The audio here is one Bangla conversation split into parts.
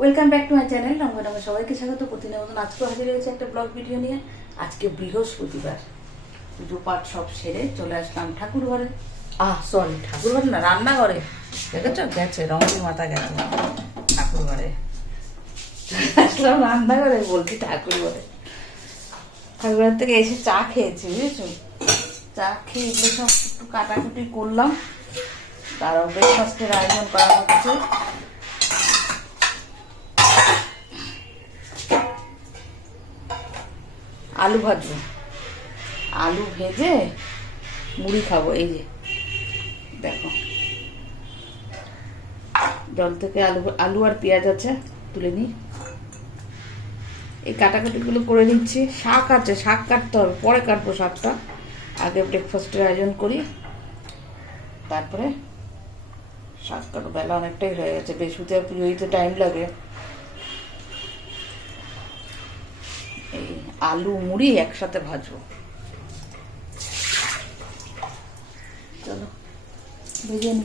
Welcome back to my channel রঙ্গ রঙ্গ সবাইকে স্বাগত। প্রতিদিনের মতন আজকেও হাজির হয়েছে একটা ব্লগ ভিডিও নিয়ে। আজকে বৃহস্পতিবার। পুজো পাঠ সব সেরে চলে আসলাম ঠাকুর ঘরে। আহ সরি ঠাকুর ঘরে না, রান্নাঘরে। দেখেছ? গেছে, রঙের মাথা গেছে ঠাকুর ঘরে। আসলাম রান্নাঘরে, বলছি ঠাকুর ঘরে। ঠাকুর ঘর থেকে এসে চা খেয়েছি, বুঝেছ? চা খেয়ে এগুলো সব একটু কাটাকুটি করলাম। তারও ব্রেকফাস্টের আয়োজন করা হচ্ছে। আলু ভাজবো। আলু ভেজে মুড়ি খাব, এই যে। দেখো। জল থেকে আলু আলু আর পেঁয়াজ আছে, তুলে নিই। এই কাটাকাটিগুলো করে নিচ্ছি। শাক আছে, শাক কাটতে হবে, পরে কাটবো শাকটা। আগে ব্রেকফাস্টের আয়োজন করি। তারপরে শাক কাটো বেলা অনেকটাই হয়ে গেছে। বৃহস্পতিবার পুজোই তো টাইম লাগে। আলু মুড়ি একসাথে ভাজবো। চলো ভেজে নি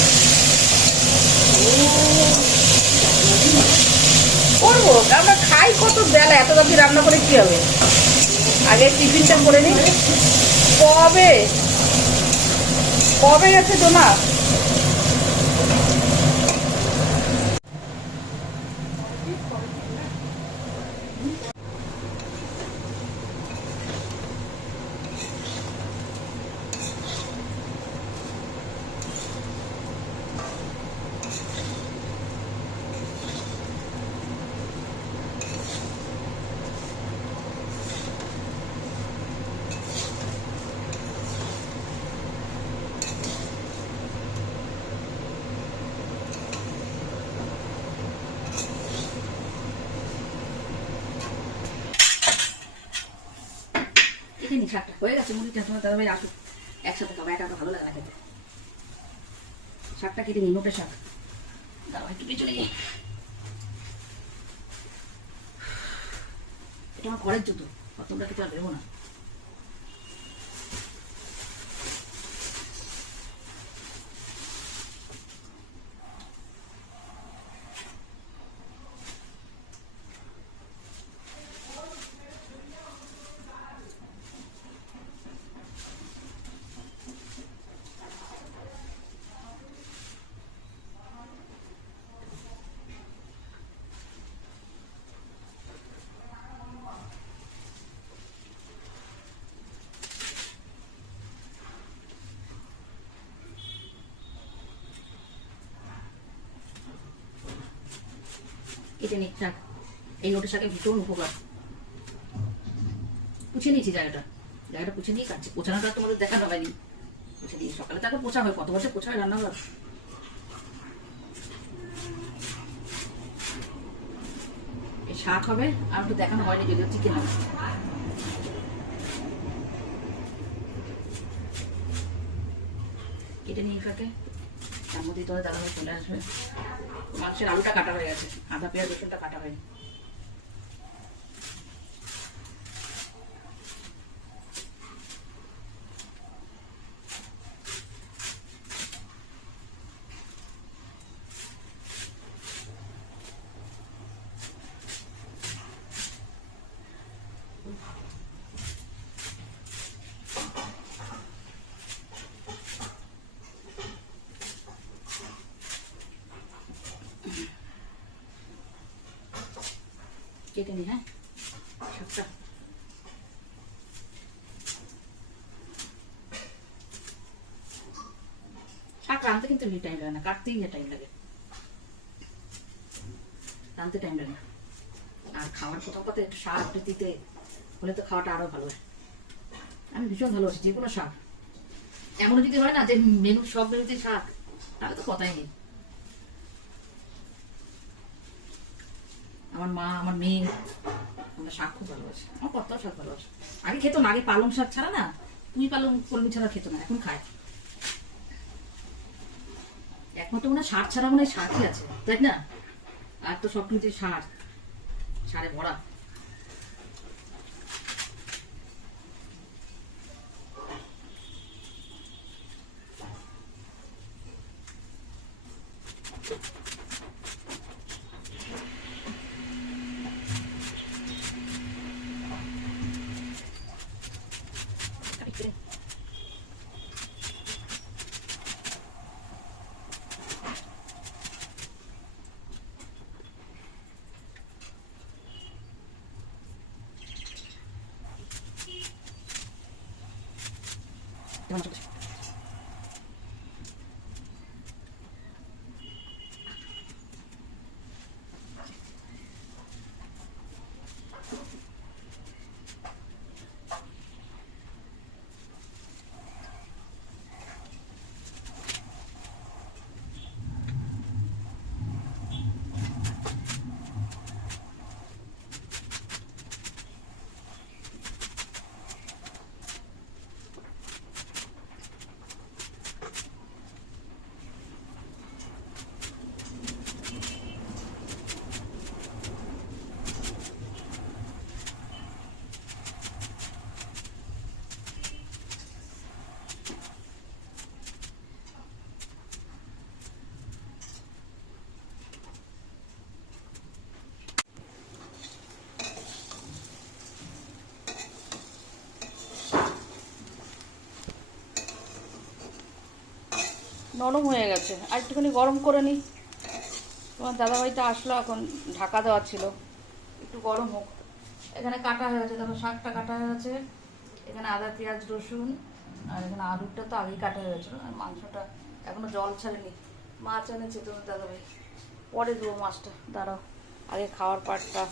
করব? আমরা খাই কত বেলা, এত রাত্রি রান্না করে কি হবে? আগে টিফিনটা করে নি কবে? কবে গেছে তোমার শাকটা হয়ে গেছে মুড়িটা তোমার দাদাভাই আসুক। একসাথে খাব, একা ভালো লাগে না খেতে। শাকটা কেটে নিই শাক। দাদা একটু পিছনে গিয়ে। এটা আমার ঘরের জুতো অতটা কিছু আর দেবো না। কেটে নিই শাক এই নোটের শাকে ভীষণ উপকার। পুছে নিয়েছি জায়গাটা। জায়গাটা পুছে নিয়ে কাটছি। পোছানোটা তোমাদের দেখানো হয়নি। পুছে দিয়ে সকালে তো এখন পোছা হয়, কত বছর পোছা হয় রান্নাঘর? শাক হবে, আর একটু দেখানো হয়নি, যদিও চিকেন হবে। কেটে নিয়ে ফাঁকে তার হবে তাহলে চলে আসবে। মাংসের আলুটা কাটা হয়ে গেছে আধা পেঁয়াজ, রসুনটা কাটা হয়নি কেটে নি হ্যাঁ? শাকটা শাক রাঁধতে কিন্তু টাইম লাগে না, কাটতেই টাইম লাগে। রাঁধতে টাইম লাগে আর খাওয়ার কথা একটু শাক দিতে, হলে তো খাওয়াটা আরও ভালো হয়। আমি ভীষণ ভালোবাসি যে কোনো শাক। এমন যদি হয় না যে মেনু সব মেনুতে শাক, তাহলে তো কথাই নেই। আমার মা, আমার মেয়ে। আমরা শাক খুব ভালোবাসে। আমার কত শাক ভালোবাসে। আগে খেতো না, আগে পালং শাক ছাড়া না তুই পালং, কলমি ছাড়া খেতো না, এখন খায়। একমাত্র মনে হয় সার ছাড়া মনে হয় শাকই আছে, তাই না? আর তো সব কিছু সার, সারে ভরা। 이런 식으로 নরম হয়ে গেছে। আর একটুখানি গরম করে নিই। তোমার দাদাভাইটা আসলো, এখন ঢাকা দেওয়া ছিল। একটু গরম হোক। এখানে কাটা হয়ে গেছে। দেখো, শাকটা কাটা হয়ে গেছে। এখানে আদা, পেঁয়াজ, রসুন, আর এখানে আলুটা তো আগেই কাটা হয়ে গেছিল। আর মাংসটা এখনও জল ছাড়েনি। মাছ এনেছে তোমার দাদাভাই। পরে দেবো মাছটা। দাঁড়াও, আগে খাওয়ার পাটটা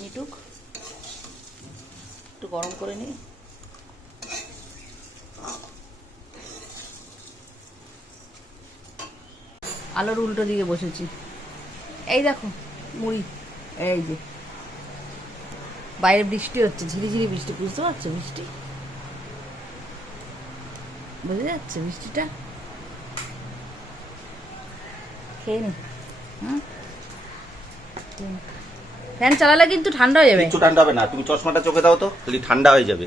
মিটুক। একটু গরম করে নিই। আলোর উল্টো দিকে বসেছি। এই দেখো, মুড়ি। এই যে। বাইরে বৃষ্টি হচ্ছে, ঝিরিঝিরি বৃষ্টি, বুঝতে পারছ বৃষ্টি? বুঝে যাচ্ছে বৃষ্টিটা? খেয়ে নি। ফ্যান চালালে কিন্তু ঠান্ডা হয়ে যাবে। কিচ্ছু ঠান্ডা হবে না, তুমি চশমাটা চোখে দাও তো, খালি ঠান্ডা হয়ে যাবে।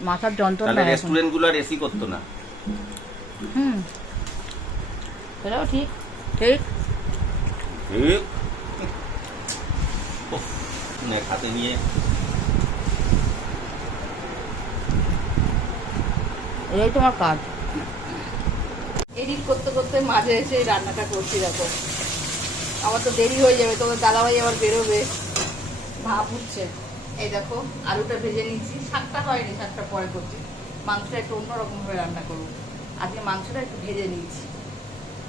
মাথার যন্ত্রণা তাহলে এখন। রেস্টুরেন্টগুলো আর এসি করতো না। হুম। সেটাও ঠিক। ঠিক। ঠিক। উফ, নে, হাতে নিয়ে। এই তোমার কাজ। এডিট করতে করতে মাঝে এসে এই রান্নাটা করছি দেখো। আমার তো দেরি হয়ে যাবে তোমার দাদাভাই আবার বেরোবে। ভাব উঠছে। এই দেখো, আলুটা ভেজে নিয়েছি। শাকটা হয়নি শাকটা পরে করছি। মাংসটা একটু অন্যরকম ভাবে রান্না করব। আজকে মাংসটা একটু ভেজে নিয়েছি।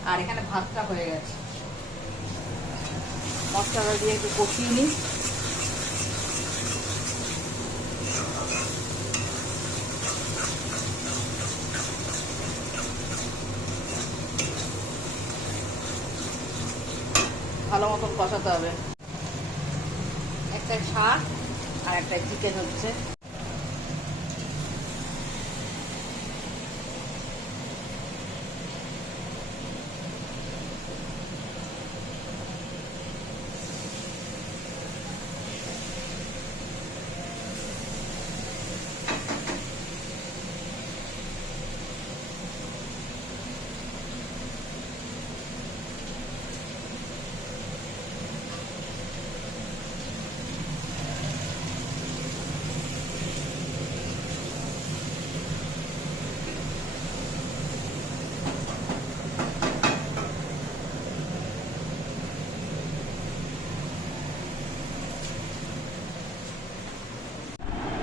আর এখানে ভাতটা হয়ে গেছে। মশলাটা দিয়ে একটু কষিয়ে নিই। ভালো মতন কষাতে হবে। একটা শাক আর একটা চিকেন হচ্ছে।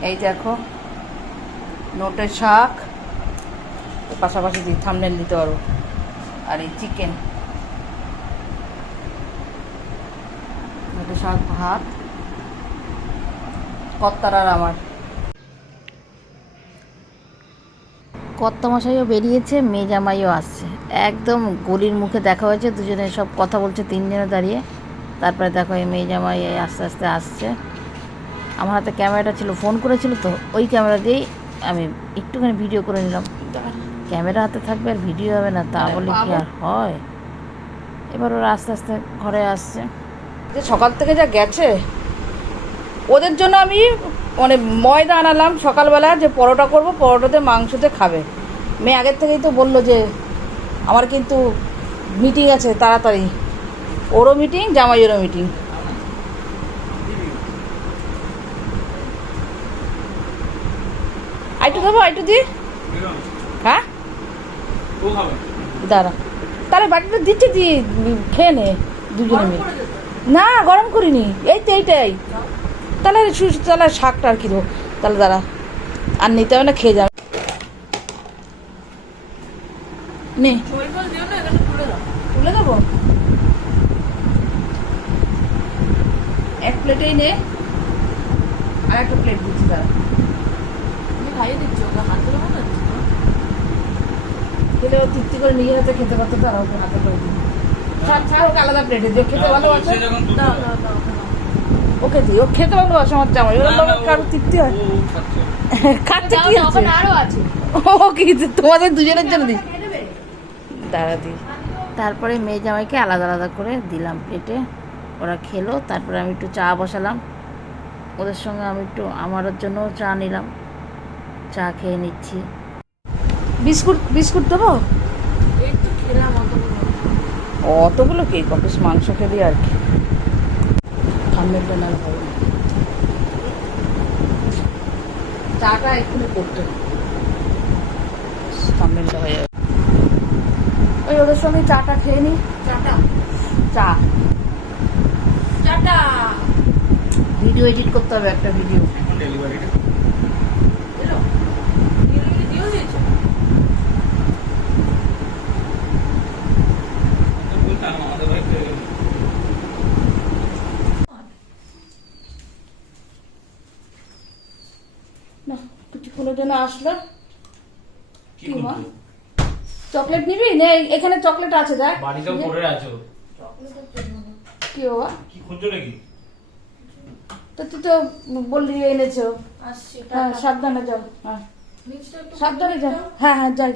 এই দেখো, নোটের শাক, পাশাপাশি দিয়ে থামনেল দিতে পারো। আর এই চিকেন নোটের শাক, ভাত। কত্তার আর আমার। কর্তামশাইও বেরিয়েছে মেয়ে জামাইও আসছে। একদম গলির মুখে দেখা হয়েছে, দুজনে সব কথা বলছে, তিনজনে দাঁড়িয়ে। তারপরে দেখো এই মেয়ে জামাই এই আস্তে আস্তে আসছে। আমার হাতে ক্যামেরাটা ছিল, ফোন করেছিল তো ওই ক্যামেরা দিয়েই আমি একটুখানি ভিডিও করে নিলাম। ক্যামেরা হাতে থাকবে আর ভিডিও হবে না তা বলে কি আর হয়? এবার ওরা আস্তে আস্তে ঘরে আসছে। যে সকাল থেকে যা গেছে, ওদের জন্য আমি মানে ময়দা আনালাম সকালবেলা যে পরোটা করব, পরোটাতে মাংসতে খাবে। মেয়ে আগের থেকেই তো বলল যে, আমার কিন্তু মিটিং আছে, তাড়াতাড়ি। ওরও মিটিং জামাইয়েরও মিটিং দেবো আইটু দি। হ্যাঁ? দাঁড়া। তাহলে বাটিটা দিচ্ছি দি খেয়ে নে দুজনে মিলে। না গরম করিনি। এই তো এইটাই। তাহলে তাহলে শাকটা আর কি দেবো। তাহলে দাঁড়া। আর নিতে হবে না খেয়ে যাবে। নে। তুলে দেবো। এক প্লেটেই নে। আর একটা প্লেট দিচ্ছি দাঁড়া। খেলে ও তৃপ্তি করে নিজের হাতে খেতে পারতো তারা ওকে হাতে করে দিই ছাড় ছাড় ওকে আলাদা প্লেটে দিও খেতে ভালোবাসে? ওকে দিই ও খেতে ভালোবাসে আমার জামাই ওরা কারও তৃপ্তি হয়? খাচ্ছে। কি আছে আরও আছে। ও কি তোমাদের দুজনের জন্য দিই? দাঁড়া দিই তারপরে মেয়ে জামাইকে আলাদা আলাদা করে দিলাম প্লেটে ওরা খেলো তারপরে আমি একটু চা বসালাম। ওদের সঙ্গে আমি একটু আমার জন্য চা নিলাম। চা খেয়ে নিচ্ছি। বিস্কুট বিস্কুট দেবো? এই তো খেলাম অতগুলো কে কপিস মাংস খেলি আর কি। ঠান্ডাটা না হবে। চাটা এক্ষুনি করতে ঠান্ডাটা হয়ে যাবে। ওই ওদের সঙ্গে চাটা খেয়ে নি। চাটা? চা। চাটা? ভিডিও এডিট করতে হবে একটা ভিডিও। এলো ডেলিভারি দিয়েও দিয়েছে না কিছুক্ষণের জন্য আসলো। কি মা? চকলেট নিবি? নে এখানে চকলেট আছে দেখ। বাড়িতেও পড়ে আছো? কি বাবা কি খুঁজছো নাকি? তো তুই তো বললি এনেছো। আসছি হ্যাঁ সাবধানে যাও হ্যাঁ। সাবধানে যাও। হ্যাঁ হ্যাঁ যাই।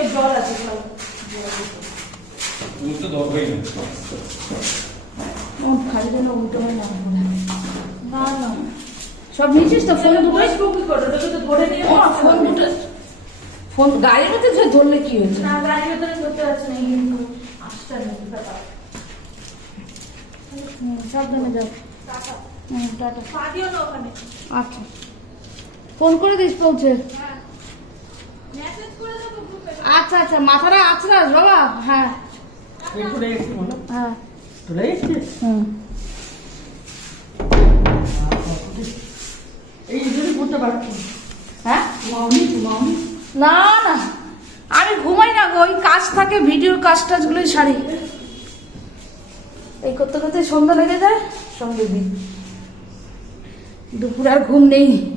এই জল আছে। তুমি তো ধরবেই না খালি যেন উল্টো হয় না না না। সব নিয়েছিস তো? ফোন দুটো বসবো করে তোকে তো ধরে নিয়ে ও, ফোন দুটো ফোন গাড়ির মধ্যে যে ধরলে কি হয়েছে? না গাড়ির ভেতরে ধরতে পারছে না সাবধানে যাও। হুম টাটা। পা না ওখানে। আচ্ছা। ফোন করে দিস পৌঁছে হ্যাঁ। আচ্ছা আচ্ছা মাথাটা আছড়াস বাবা? হ্যাঁ। হ্যাঁ। চলে এসেছিস হুম। হ্যাঁ? না না। আমি ঘুমাই না গো, ওই কাজ থাকে, ভিডিওর কাজ টাজগুলোই সারি। এই করতে করতে সন্ধ্যা লেগে যায় সঙ্গে দিন। দুপুর আর ঘুম নেই।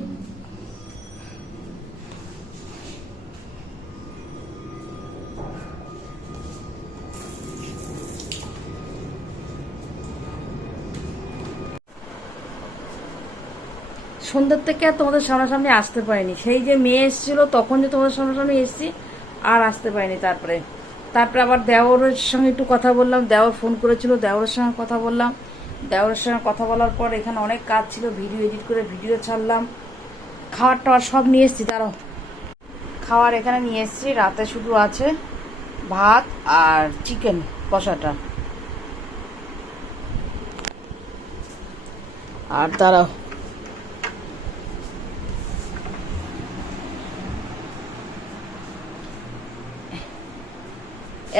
সন্ধ্যার থেকে আর তোমাদের সামনাসামনি আসতে পারিনি। সেই যে মেয়ে এসেছিল, তখন যে তোমাদের সামনাসামনি এসেছি, আর আসতে পারিনি তারপরে। তারপরে আবার দেওরের সঙ্গে একটু কথা বললাম, দেওর ফোন করেছিল, দেওরের সঙ্গে কথা বললাম। দেওরের সঙ্গে কথা বলার পর এখানে অনেক কাজ ছিল, ভিডিও এডিট করে ভিডিও ছাড়লাম। খাবার টাওয়ার সব নিয়ে এসেছি তারও খাওয়ার এখানে নিয়ে এসেছি, রাতে শুধু আছে ভাত আর চিকেন কষাটা। আর দাঁড়াও।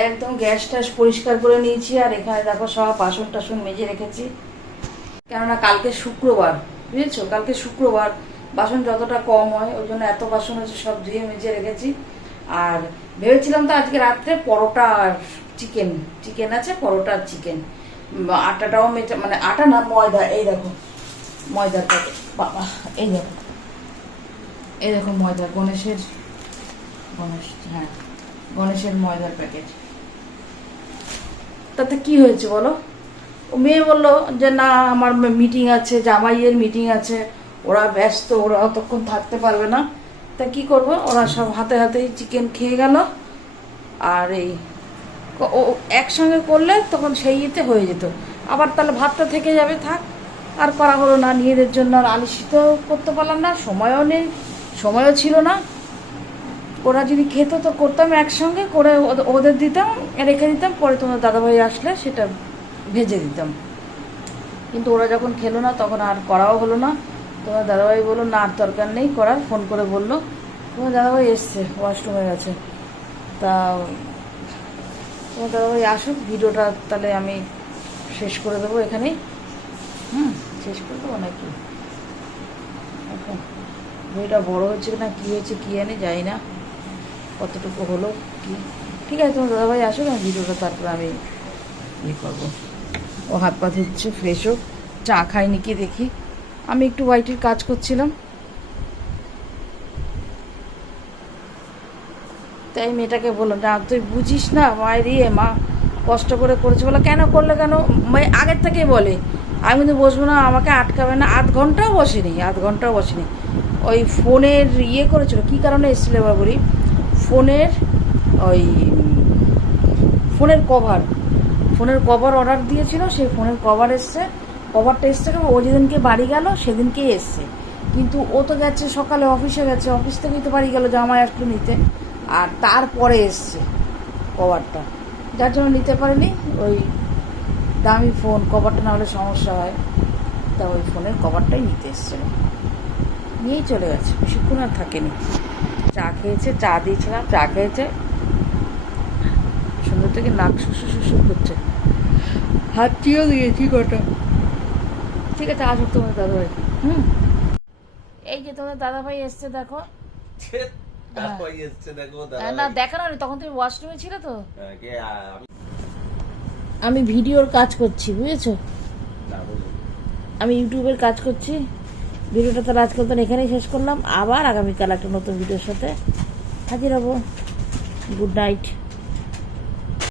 একদম গ্যাস ট্যাস পরিষ্কার করে নিয়েছি আর এখানে দেখো সব বাসন টাসন মেজে রেখেছি। কেননা কালকে শুক্রবার, বুঝেছ? কালকে শুক্রবার বাসন যতটা কম হয় ওই জন্য এত বাসন হচ্ছে সব ধুয়ে মেজে রেখেছি। আর ভেবেছিলাম তো আজকে রাত্রে পরোটা আর চিকেন চিকেন আছে, পরোটা আর চিকেন আটাটাও মেজে মানে আটা না, ময়দা, এই দেখো, ময়দার প্যাকেট। এই দেখো এই দেখো ময়দা গণেশের, গণেশ হ্যাঁ গণেশের ময়দার প্যাকেট। তাতে কি হয়েছে বলো? মেয়ে বলল যে, না, আমার মিটিং আছে, জামাইয়ের মিটিং আছে। ওরা ব্যস্ত, ওরা অতক্ষণ থাকতে পারবে না। তা কি করব? ওরা সব হাতে হাতেই চিকেন খেয়ে গেল। আর এই, ও একসঙ্গে করলে তখন সেই ইতে হয়ে যেত। আবার তাহলে ভাতটা থেকে যাবে, থাক। আর করা হলো না। নিজেদের জন্য আর আলিসিত করতে পারলাম না। সময়ও নেই, সময়ও ছিল না। ওরা যদি খেত তো করতাম, একসঙ্গে করে ওদের- দিতাম, রেখে দিতাম, পরে তোমার দাদাভাই আসলে সেটা ভেজে দিতাম। কিন্তু ওরা যখন খেলো না, তখন আর করাও হলো না। তোমার দাদাভাই বলল, না, আর দরকার নেই, করার। ফোন করে বলল, তোমার দাদাভাই এসছে, ওয়াশরুমে গেছে। তা, তোমার দাদাভাই আসুক, ভিডিওটা তাহলে আমি শেষ করে দেবো এখানেই। হুম, শেষ করে দেবো নাকি? এখন, বইটা বড় হচ্ছে না কী হয়েছে কী জানি যাই না। কতটুকু হলো, কি? ঠিক আছে, তোমার দাদাভাই আসুক, আমি ভিডিওটা তারপরে আমি ইয়ে করব। ও হাত পা ধুচ্ছে ফ্রেশ হোক। চা খাইনি কি দেখি। আমি একটু হোয়াইটের কাজ করছিলাম। তাই মেয়েটাকে বলল না, তুই বুঝিস না মায়ের ইয়ে মা কষ্ট করে করেছে। বলে কেন করলে কেন? মেয়ে আগের থেকেই বলে, আমি কিন্তু বসবো না, আমাকে আটকাবে না। আধ ঘন্টাও বসেনি, আধ ঘন্টাও বসেনি। ওই ফোনের ইয়ে করেছিল, কী কারণে এসেছিল এবার ফোনের ওই ফোনের কভার ফোনের কভার অর্ডার দিয়েছিল, সেই ফোনের কভার এসছে, কভারটা এসছে কেন? ও যেদিনকে বাড়ি গেল সেদিনকেই এসছে। কিন্তু ও তো গেছে সকালে, অফিসে গেছে, অফিস থেকেই তো বাড়ি গেল জামাই আসলো নিতে, আর তারপরে এসছে কভারটা। যার জন্য নিতে পারেনি, ওই দামি ফোন, কভারটা না হলে সমস্যা হয়। তা ওই ফোনের কভারটাই নিতে এসছিল নিয়েই চলে গেছে বেশিক্ষণ আর থাকেনি। চা খেয়েছে চা দিয়েছিলাম চা খেয়েছে। সুন্দর থেকে নাক শুশু শুশু করছে। হাতটিও দিয়েছি কটা। ঠিক আছে আসুক তোমার দাদা দাদাভাই। হুম? এই যে তোমার দাদাভাই এসছে দেখো। দাদাভাই এসছে দেখো হ্যাঁ, না দেখানো নি তখন তুমি ওয়াশরুমে ছিলে তো? হ্যাঁ, কে আ- আমি আমি ভিডিওর কাজ করছি বুঝেছ? আমি ইউটিউবের কাজ করছি। ভিডিওটা তাহলে আজকাল তো এখানেই শেষ করলাম। আবার আগামীকাল একটা নতুন ভিডিওর সাথে হাজির হব। Good night.